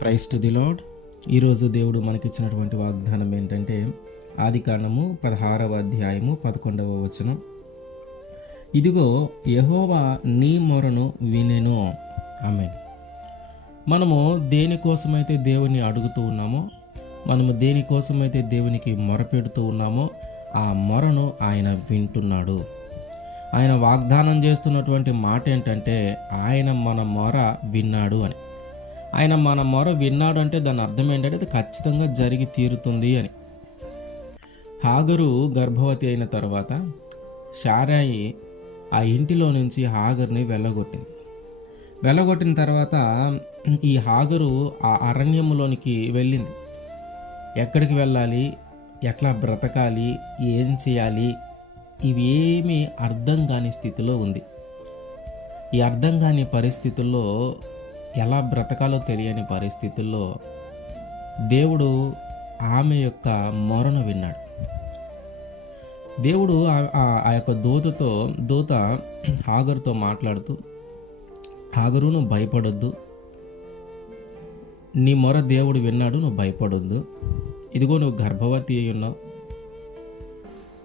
Price to the lord ఈరోజు దేవుడు మనకిచ్చినటువంటి వాగ్దానం ఏంటంటే ఆది కాండము పదహారవ అధ్యాయము పదకొండవ వచనం. ఇదిగో యహోవా నీ మొరను వినెను. ఆమె మనము దేనికోసమైతే దేవుని అడుగుతూ ఉన్నామో మనము దేనికోసమైతే దేవునికి మొరపెడుతూ ఉన్నామో ఆ మొరను ఆయన వింటున్నాడు. ఆయన వాగ్దానం చేస్తున్నటువంటి మాట ఏంటంటే ఆయన మన మొర విన్నాడు అని. ఆయన మన మొర విన్నాడు అంటే దాని అర్థం ఏంటంటే అది ఖచ్చితంగా జరిగి తీరుతుంది అని. హాగరు గర్భవతి అయిన తర్వాత షారాయి ఆ ఇంటిలో నుంచి హాగర్ని వెళ్ళగొట్టింది. వెళ్ళగొట్టిన తర్వాత ఈ హాగరు ఆ అరణ్యంలోనికి వెళ్ళింది. ఎక్కడికి వెళ్ళాలి? ఎట్లా బ్రతకాలి? ఏం చేయాలి? ఇవేమీ అర్థం కాని స్థితిలో ఉంది. ఈ అర్థం కాని పరిస్థితుల్లో ఎలా బ్రతకాలో తెలియని పరిస్థితుల్లో దేవుడు ఆమె యొక్క మొరను విన్నాడు. దేవుడు ఆ- ఆ- యొక్క దూతతో దూత హాగరుతో మాట్లాడుతూ హాగరు నువ్వు భయపడొద్దు. నీ మొర దేవుడు విన్నాడు నువ్వు భయపడొద్దు. ఇదిగో నువ్వు గర్భవతి అయి ఉన్నావు.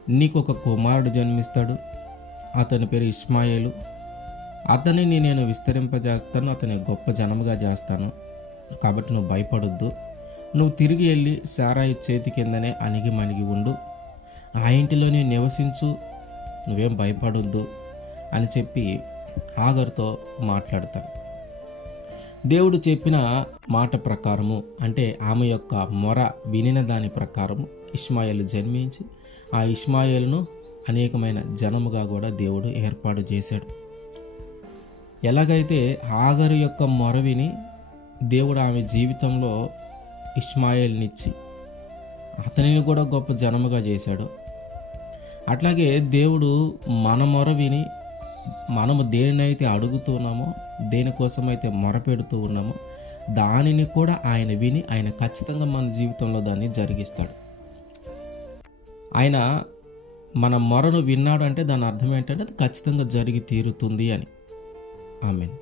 నీకు ఒక కుమారుడు జన్మిస్తాడు. అతని పేరు ఇస్మాయిలు అతనిని నేను విస్తరింపజేస్తాను అతని గొప్ప జనముగా చేస్తాను. కాబట్టి నువ్వు భయపడొద్దు. నువ్వు తిరిగి వెళ్ళి సారాయి చేతి కిందనే అణిగి మణిగి ఉండు. ఆ ఇంటిలోనే నివసించు. నువ్వేం భయపడొద్దు అని చెప్పి హాగర్తో మాట్లాడతాడు. దేవుడు చెప్పిన మాట ప్రకారము అంటే ఆమె యొక్క మొర వినిన దాని ప్రకారము ఇష్మాయిల్ జన్మించి ఆ ఇష్మాయిల్ను అనేకమైన జనముగా కూడా దేవుడు ఏర్పాటు చేశాడు. ఎలాగైతే హాగరు యొక్క మొర విని దేవుడు ఆమె జీవితంలో ఇష్మాయిల్నిచ్చి అతనిని కూడా గొప్ప జనముగా చేశాడు. అట్లాగే దేవుడు మన మొర విని మనము దేనినైతే అడుగుతున్నామో దేనికోసమైతే మొరపెడుతూ ఉన్నామో దానిని కూడా ఆయన విని ఆయన ఖచ్చితంగా మన జీవితంలో దాన్ని జరిగిస్తాడు. ఆయన మన మొరను విన్నాడు అంటే దాని అర్థం ఏంటంటే అది ఖచ్చితంగా జరిగి తీరుతుంది అని. ఆమెన్